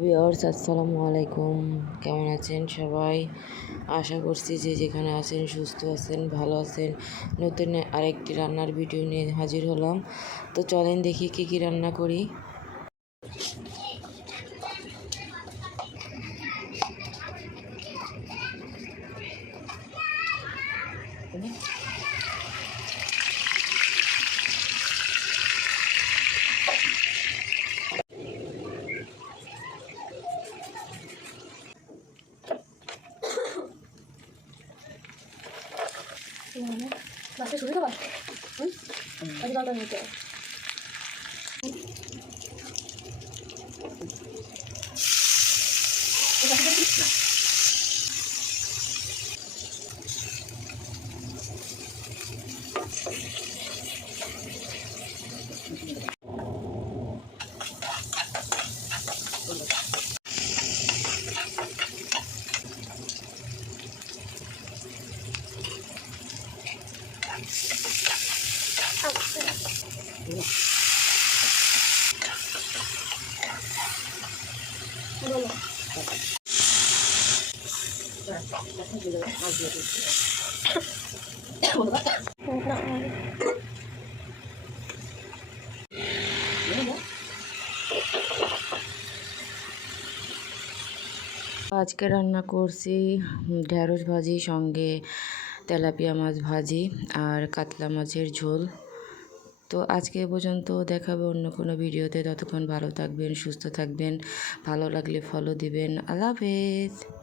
Viewers, আসসালামু আলাইকুম। কেমন আছেন সবাই? আশা করছি যে যেখানে আছেন সুস্থ আছেন, ভালো আছেন। নতুন আরেকটি রান্নার ভিডিও নিয়ে হাজির হলাম। তো চলেন দেখি কি কি রান্না করি। মাছটা শুনে খাবার হুম? আজ জলটা নিতে বলো না আজকে রান্না করছি ঢ্যাঁড়স ভাজি সঙ্গে তেলাপিয়া মাছ ভাজি আর কাতলা মাছের ঝোল। তো আজকে পর্যন্ত দেখাবো অন্য কোনো ভিডিওতে। ততক্ষণ ভালো থাকবেন, সুস্থ থাকবেন, ভালো লাগলে ফলো দিবেন। আল্লাহ হাফেজ।